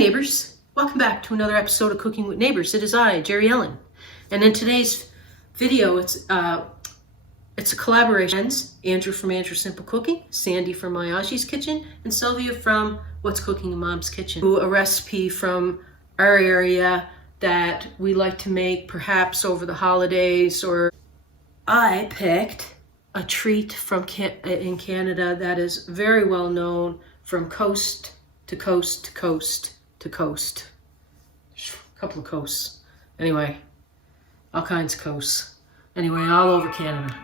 neighbors, welcome back to another episode of Cooking with Neighbors. It is I, Jerry Ellen, and in today's video, it's a collaboration. Andrew from Andrew Simple Cooking, Sandy from My Augie's Kitchen, and Sylvia from What's Cooking in Mom's Kitchen. A recipe from our area that we like to make perhaps over the holidays, or I picked a treat from in Canada that is very well known from coast to coast to coast to coast. A couple of coasts. Anyway, all kinds of coasts. Anyway, all over Canada.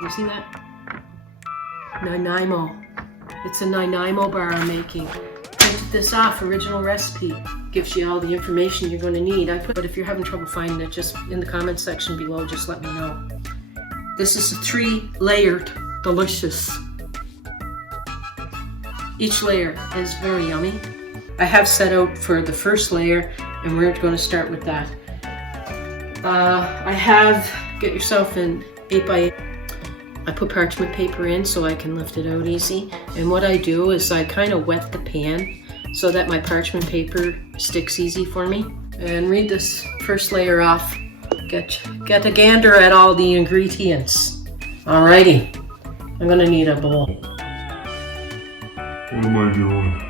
You see that? Nanaimo. It's a Nanaimo bar I'm making. Printed this off, original recipe. Gives you all the information you're going to need. But if you're having trouble finding it, just in the comment section below, just let me know. This is a 3-layered delicious. Each layer is very yummy. I have set out for the first layer, and we're going to start with that. Get yourself an 8x8. I put parchment paper in so I can lift it out easy. And what I do is I kind of wet the pan so that my parchment paper sticks easy for me. And read this first layer off. Get a gander at all the ingredients. Alrighty, I'm gonna need a bowl. What am I doing?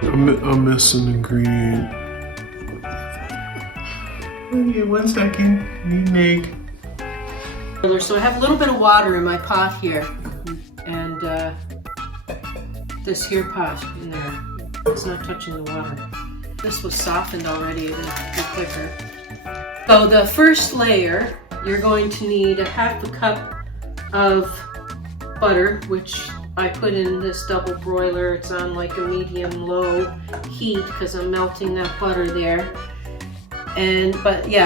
I'm missing an ingredient. Okay, 1 second. Need an egg. So I have a little bit of water in my pot here, and this here pot in there. It's not touching the water. This was softened already, it'll be quicker. So the first layer, you're going to need a half a cup of butter, which I put in this double broiler. It's on like a medium-low heat because I'm melting that butter there.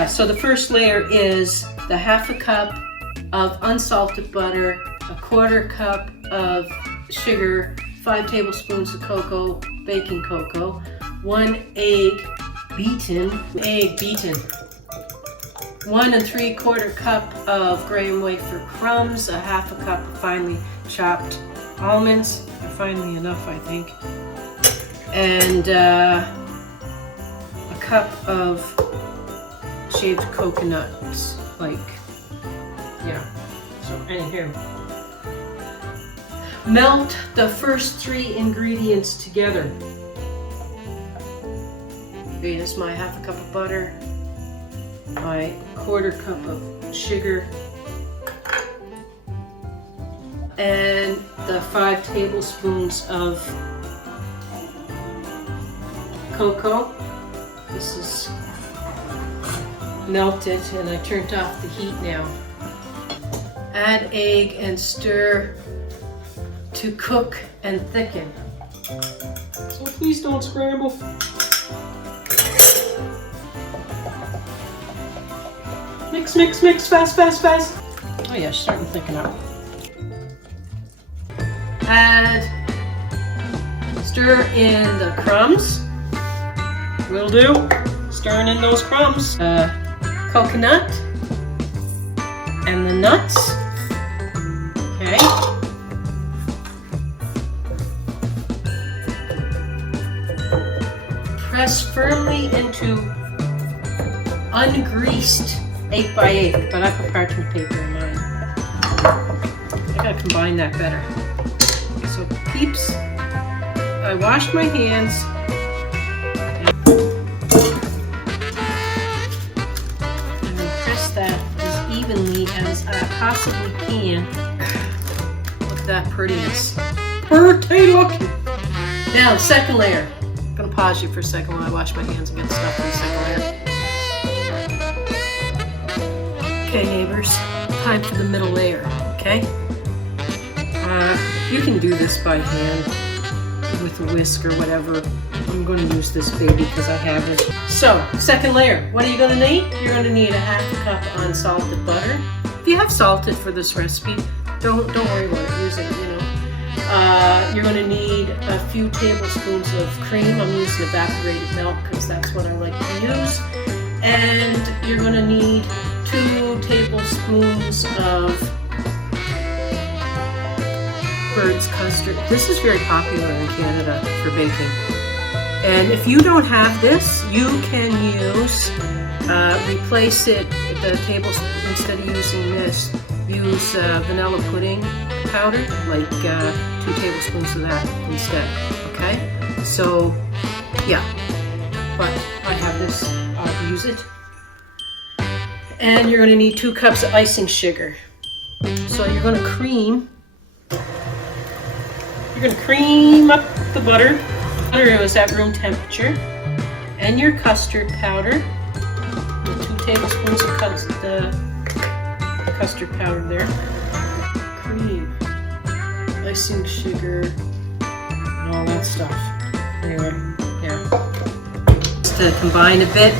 So the first layer is the half a cup of unsalted butter, a 1/4 cup of sugar, 5 tablespoons of cocoa, baking cocoa, 1 egg beaten, 1 3/4 cup of graham wafer crumbs, a half a cup of finely chopped almonds, they're finely enough I think, and a cup of shaved coconuts, so anywho. Melt the first 3 ingredients together. Okay, this is my half a cup of butter, my 1/4 cup of sugar, and the 5 tablespoons of cocoa. This is melted and I turned off the heat now. Add egg and stir to cook and thicken. So please don't scramble. Mix, mix, mix, fast, fast, fast. Oh yeah, starting to thicken up. Stir in the crumbs. Will do. Stirring in those crumbs. Coconut and the nuts. Okay. Press firmly into ungreased 8x8, but I put parchment paper in mine. I gotta combine that better. So peeps, I washed my hands and press that as evenly as I possibly can. Look at that prettiness. Pretty looking. Now the second layer. I'm gonna pause you for a second while I wash my hands and get the stuff in the second layer. Okay, neighbors, time for the middle layer, okay? You can do this by hand with a whisk or whatever. I'm going to use this baby because I have it. So, second layer, what are you going to need? You're going to need a half a cup of unsalted butter. If you have salted for this recipe, don't worry about it, use it, You're going to need a few tablespoons of cream. I'm using evaporated milk because that's what I like to use. And you're going to need 2 tablespoons of bird's custard. This is very popular in Canada for baking. And if you don't have this, you can use, replace it, the tablespoon, instead of using this, use vanilla pudding powder, like 2 tablespoons of that instead, okay? So, yeah, but I have this, I'll use it. And you're gonna need 2 cups of icing sugar. So you're gonna cream up the butter. Butter is at room temperature. And your custard powder. 2 tablespoons of the custard powder there. Cream, icing sugar, and all that stuff. Anyway, yeah. Just to combine a bit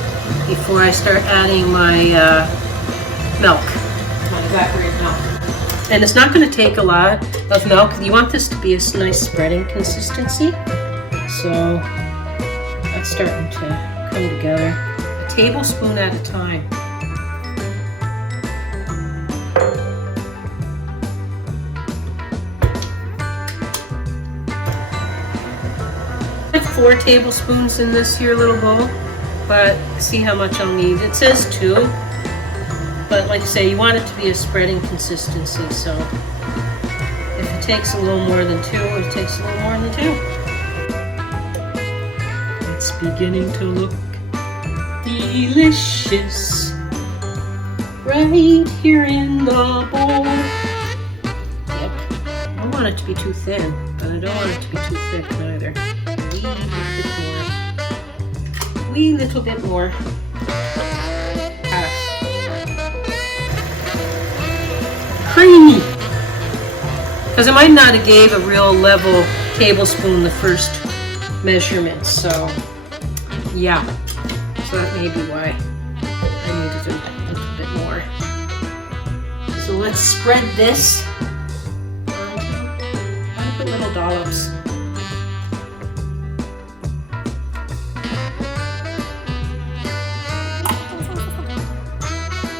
before I start adding my milk, my evaporated milk. And it's not going to take a lot of milk. You want this to be a nice spreading consistency. So that's starting to come together. A tablespoon at a time. 4 tablespoons in this here little bowl, but see how much I'll need. It says 2, but like I say, you want it to be a spreading consistency, so if it takes a little more than 2, it takes a little more than 2. It's beginning to look delicious right here in the bowl. Yep. I don't want it to be too thin, but I don't want it to be too thick either. Wee little bit more. Creamy! Because I might not have gave a real level tablespoon the first measurement, so yeah. So that may be why I needed a little bit more. So let's spread this. I'll put little dollops.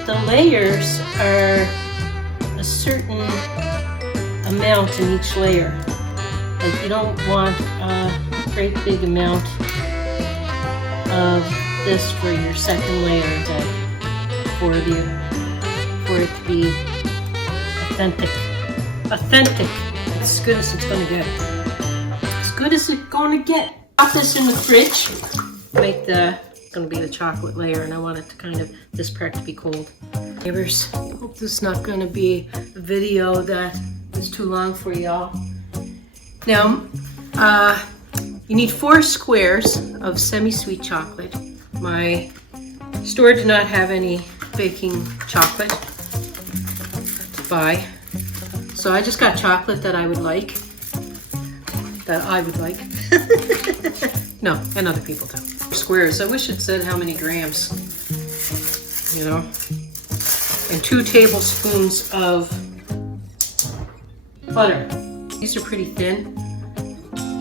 The layers are a certain amount in each layer. Like you don't want a great big amount of this for your second layer, but for it to be authentic. Authentic. As good as it's gonna get. As good as it's gonna get. Pop this in the fridge. Make going to be the chocolate layer, and I want it to kind of, this part to be cold. Neighbors, I hope this is not going to be a video that is too long for y'all. Now, you need 4 squares of semi-sweet chocolate. My store did not have any baking chocolate to buy, so I just got chocolate that I would like. No, and other people too. Squares. I wish it said how many grams, you know. And 2 tablespoons of butter. These are pretty thin,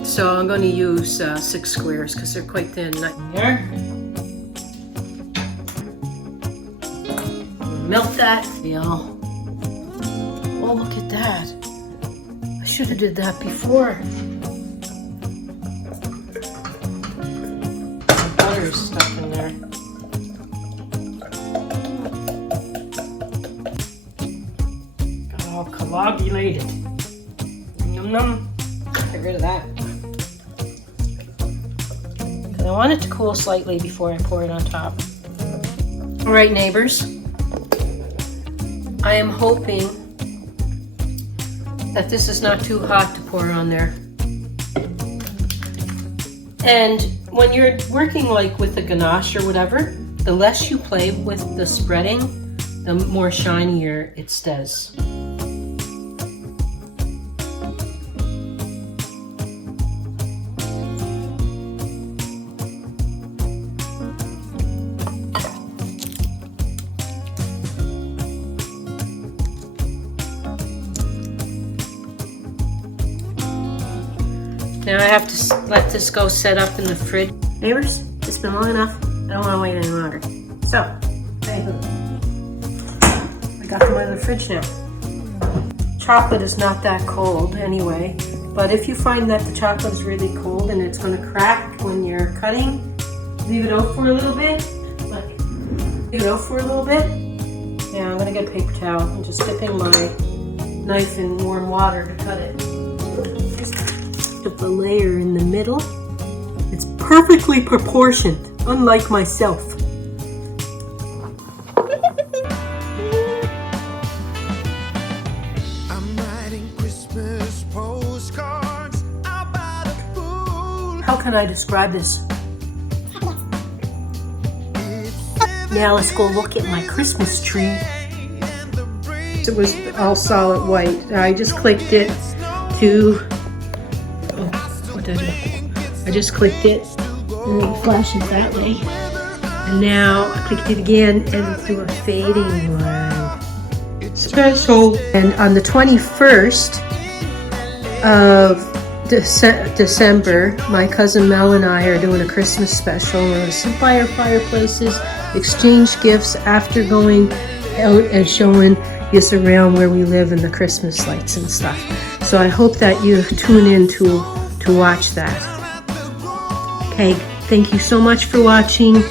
so I'm going to use 6 squares because they're quite thin. There. Melt that. Oh, look at that. I should have did that before. Stuff in there. Got all coagulated. Yum yum. Get rid of that. I want it to cool slightly before I pour it on top. All right, neighbors. I am hoping that this is not too hot to pour on there. And when you're working like with a ganache or whatever, the less you play with the spreading, the more shinier it stays. Now I have to let this go set up in the fridge. Neighbors, it's been long enough. I don't want to wait any longer. So, I got them out of the fridge now. chocolate is not that cold anyway. But if you find that the chocolate is really cold and it's going to crack when you're cutting, leave it out for a little bit. Yeah, I'm going to get a paper towel. I'm just dipping my knife in warm water to cut it. Just put the layer in the middle. It's perfectly proportioned, unlike myself. How can I describe this? Now let's go look at my Christmas tree. It was all solid white. I just clicked it to, what did I do? I just clicked it and it flashes that way. And now I clicked it again and it's doing a fading one. Special. And on the 21st of December, my cousin Mel and I are doing a Christmas special. We're going to sit by our fireplaces, exchange gifts after going out and showing us around where we live and the Christmas lights and stuff. So I hope that you tune in to watch that. Okay, thank you so much for watching.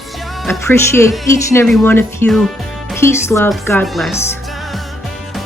Appreciate each and every one of you. Peace, love, God bless.